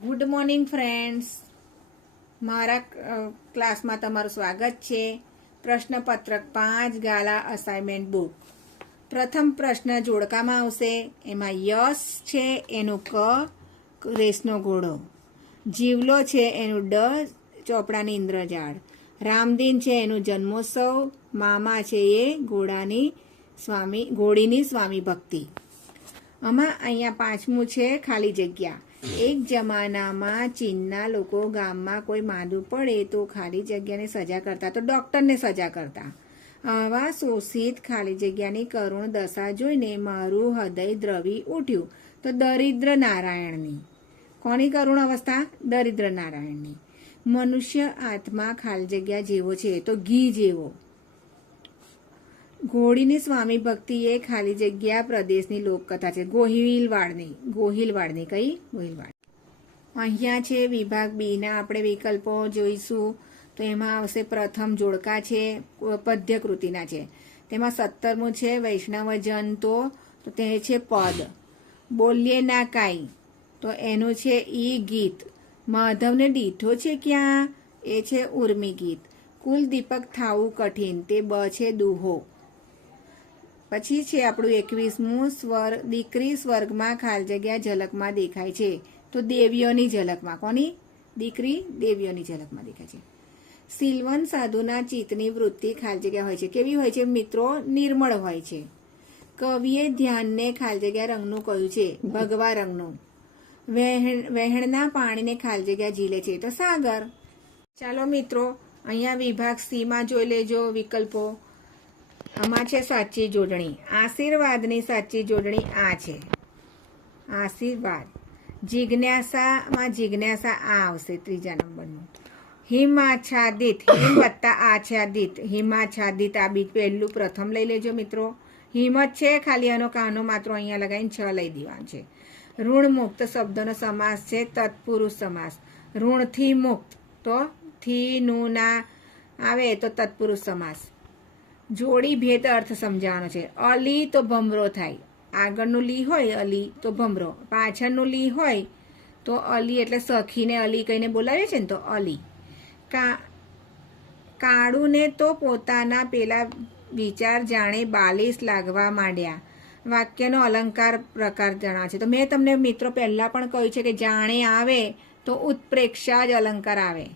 Good morning friends, મારા ક્લાસમાં તમારું સ્વાગત છે. પ્રશ્નપત્રક 5 ગાલા અસાઇનમેન્ટ બુક. પ્રથમ પ્રશ્ન જોડકામાં આવશે. એમાં યશ છે એનું ક, રેસનો ઘોડો. જીવલો છે એનું ડ, ચોપડાની ઇન્દ્રજાળ. રામદીન છે એનું જન્મોત્સવ. મામા છે એ ઘોડીની સ્વામી ભક્તિ. આમાં અહીંયા પાંચમું છે ખાલી જગ્યા. એક જમાનામાં ચીનના લોકો ગામમાં કોઈ માંદું પડે તો ખાલી જગ્યાને સજા કરતા, તો ડૉક્ટરને સજા કરતા. આવા શોષિત ખાલી જગ્યાની કરુણ દશા જોઈને મારું હૃદય દ્રવી ઉઠ્યું. તો દરિદ્ર નારાયણની. કોની કરુણ અવસ્થા? દરિદ્ર નારાયણની. મનુષ્ય આત્મા ખાલી જગ્યા જેવો છે, તો ઘી જેવો. ઘોડીની સ્વામી ભક્તિ એ ખાલી જગ્યા પ્રદેશની લોકકથા છે. ગોહિલવાડની કઈ? ગોહિલવાડ. અહીંયા છે વિભાગ બી ના આપણે વિકલ્પો જોઈશું. તો એમાં આવશે પ્રથમ જોડકા છે, પદ્યકૃતિના છે. તેમાં 17મું છે વૈષ્ણવજન તો તે છે પદ. બોલ્યે ના કાંઈ, તો એનું છે ઈ ગીત. માધવને દીઠો છે ક્યાં? એ છે ઉર્મી ગીત. કુલ દીપક થાવું કઠિન, તે બ છે દુહો. પછી છે આપણું 21મું દીકરી સ્વર્ગમાં ખાલી જગ્યા ઝલકમાં દેખાય છે, તો દેવીઓની ઝલકમાં. કોની? દીકરી દેવીઓની ઝલકમાં દેખાય છે. સિલવન સાધુના ચિત્તની વૃત્તિ ખાલી જગ્યા હોય છે. કેવી હોય છે મિત્રો? નિર્મળ હોય છે. કવિએ ધ્યાનને ખાલી જગ્યા રંગનું કહ્યું છે, ભગવા રંગનું. વહેણના પાણીને ખાલી જગ્યા ઝીલે છે, તો સાગર. ચાલો મિત્રો, અહીંયા વિભાગ સી માં જોઈ લેજો વિકલ્પો. આમાં છે સાચી જોડણી. આશીર્વાદની સાચી જોડણી આ છે, આશીર્વાદ. જિજ્ઞાસામાં જિજ્ઞાસા આ આવશે, ત્રીજા નંબરનું. હિમાચ્છાદિત, હિમ વત્તા આચ્છાદિત, હિમાચ્છાદિત. આ બી પહેલું પ્રથમ લઈ લેજો મિત્રો. હિંમત છે, ખાલી આનો કાનો માત્ર અહીંયા લગાવીને 6 લઈ દેવાનું છે. ઋણ મુક્ત શબ્દનો સમાસ છે તત્પુરુષ સમાસ. ઋણથી મુક્ત, તો થી નું ના આવે તો તત્પુરુષ સમાસ. જોડી ભેદ અર્થ સમજાવવાનો છે. અલી તો ભમરો થાય. આગળનું લી હોય અલી તો ભમરો, પાછળનું લી હોય તો અલી, એટલે સખીને અલી કહીને બોલાવે છે ને, તો અલી. કાળુને તો પોતાના પેલા વિચાર જાણે બાલિશ લાગવા માંડ્યા. વાક્યનો અલંકાર પ્રકાર જણાવે છે. તો મેં તમને મિત્રો પહેલાં પણ કહ્યું છે કે જાણે આવે તો ઉત્પ્રેક્ષા જ અલંકાર આવે.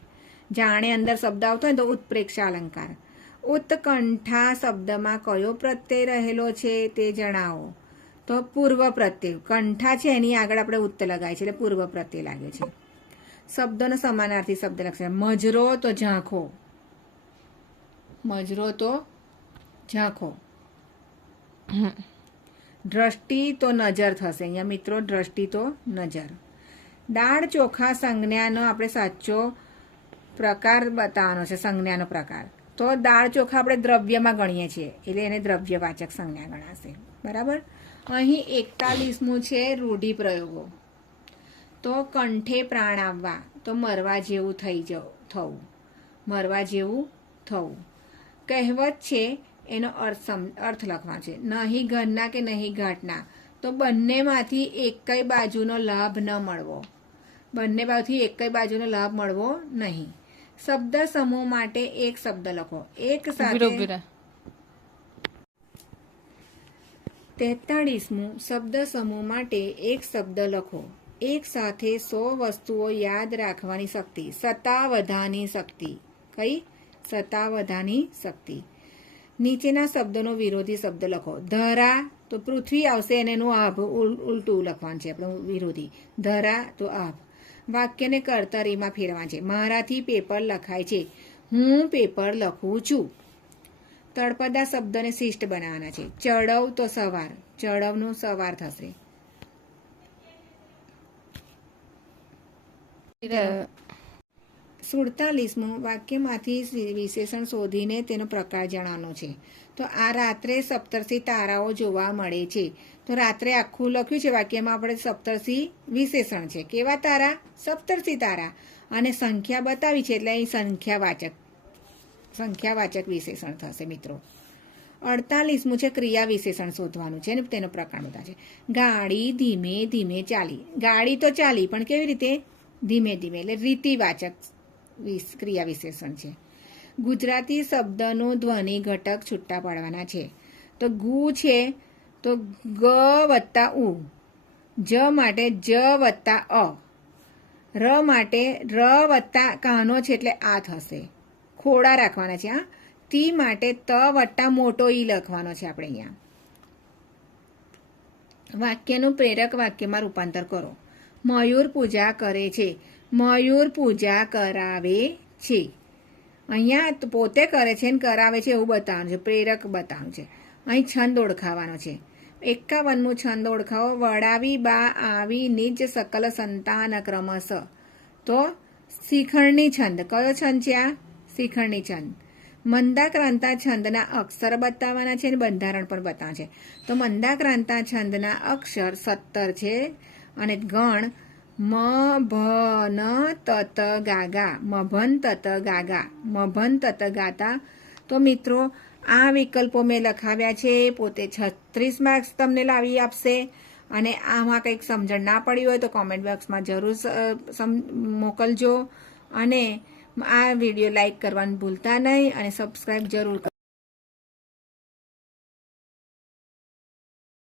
જાણે અંદર શબ્દ આવતો હોય તો ઉત્પ્રેક્ષા અલંકાર. ઉત્કંઠા શબ્દમાં કયો પ્રત્યય રહેલો છે તે જણાવો. તો પૂર્વ પ્રત્યય. કંઠા છે એની આગળ આપણે ઉત્ત લગાય છે, એટલે પૂર્વ પ્રત્યય લાગે છે. શબ્દનો સમાનાર્થી શબ્દ લખશે. મજરો તો ઝાંખો. મજરો તો ઝાંખો. દ્રષ્ટિ તો નજર થશે અહીંયા મિત્રો. દ્રષ્ટિ તો નજર. દાળ ચોખા સંજ્ઞાનો આપણે સાચો પ્રકાર બતાવવાનો છે, સંજ્ઞાનો પ્રકાર. તો દાળ ચોખા આપણે દ્રવ્યમાં ગણીએ છીએ, એટલે એને દ્રવ્યવાચક સંજ્ઞા ગણાશે. બરાબર. અહીં 41મું છે રૂઢિપ્રયોગો. તો કંઠે પ્રાણ આવવા, તો મરવા જેવું થવું. મરવા જેવું થવું. કહેવત છે એનો અર્થ લખવાનો છે. નહીં ઘરના કે નહીં ઘાટના, તો બંનેમાંથી એકય બાજુનો લાભ ન મળવો. બંને બાજુથી એકય બાજુનો લાભ મળવો નહીં. શબ્દ સમૂહ માટે એક શબ્દ લખો. એક સાથે 43મું શબ્દ સમૂહ માટે એક શબ્દ લખો. એક સાથે 100 વસ્તુઓ યાદ રાખવાની શક્તિ. સતાવધાની શક્તિ. કઈ? સતાવધાની શક્તિ. નીચેના શબ્દનો વિરોધી શબ્દ લખો. ધરા તો પૃથ્વી આવશે અને એનું આભ ઉલટું લખવાનું છે આપણું વિરોધી. ધરા તો આભ. વાક્યને કર્તરીમાં ફેરવા છે. મારાથી પેપર લખાય છે, હું પેપર લખું છું. તળપદા શબ્દને શિષ્ટ બનાવવાના છે. ચડવ તો સવાર. ચડવનું સવાર થશે. 47મું વાક્યમાંથી વિશેષણ શોધીને તેનો પ્રકાર જણાવવાનો છે. તો આ રાત્રે સપ્તર્ષિ તારાઓ જોવા મળે છે. તો રાત્રે આખું લખ્યું છે વાક્યમાં. આપણે સપ્તર્ષિ વિશેષણ છે. કેવા તારા? સપ્તર્ષિ તારા. અને સંખ્યા બતાવી છે, એટલે અહીં સંખ્યાવાચક વિશેષણ થશે મિત્રો. 48મું છે ક્રિયા વિશેષણ શોધવાનું છે, ને તેનો પ્રકાર બધા છે. ગાડી ધીમે ધીમે ચાલી. ગાડી તો ચાલી, પણ કેવી રીતે? ધીમે ધીમે એટલે રીતિવાચક ક્રિયા વિશેષણ છે. ગુજરાતી શબ્દનું ધ્વનિ ઘટક છૂટા પાડવાના છે. તો ગુ છે તો ગ વત્તા ઉ, જ માટે જ વત્તા અ, ર માટે ર વત્તા કાનો છે એટલે આ થશે, ખોડા રાખવાના છે. હા, તી માટે ત વત્તા મોટો ઈ લખવાનો છે આપણે અહીંયા. વાક્યનું પ્રેરક વાક્યમાં રૂપાંતર કરો. મયુર પૂજા કરે છે, મયુર પૂજા કરાવે છે. અહીંયા પોતે કરે છે ને કરાવે છે એવું બતાવવાનું છે, પ્રેરક બતાવવાનું છે. અહીં છંદ ઓળખાવાનો છે. 51મું છંદ ઓળખાવો. વડાવી બા આવી નિજ સકલ સંતાન ક્રમશ. તો શિખરણી છંદ, કયો છંદ છે આ? શિખરણી છંદ. મંદાક્રાંતા છંદના અક્ષર બતાવવાના છે અને બંધારણ પણ બતાવવાનું છે. તો મંદાક્રાંતા છંદના અક્ષર 17 છે અને ગણ મ ભ ન તત ગાગા, મભન તત ગાગા, મભન તત ગાતા. તો મિત્રો આ વિકલ્પો મેં લખાવ્યા છે, પોતે 36 માર્ક્સ તમને લાવી આપશે. અને આમાં કંઈક સમજણ ના પડી હોય તો કોમેન્ટ બોક્સમાં જરૂર મોકલજો. અને આ વિડીયો લાઈક કરવાનું ભૂલતા નહીં અને સબસ્ક્રાઈબ જરૂર કરો.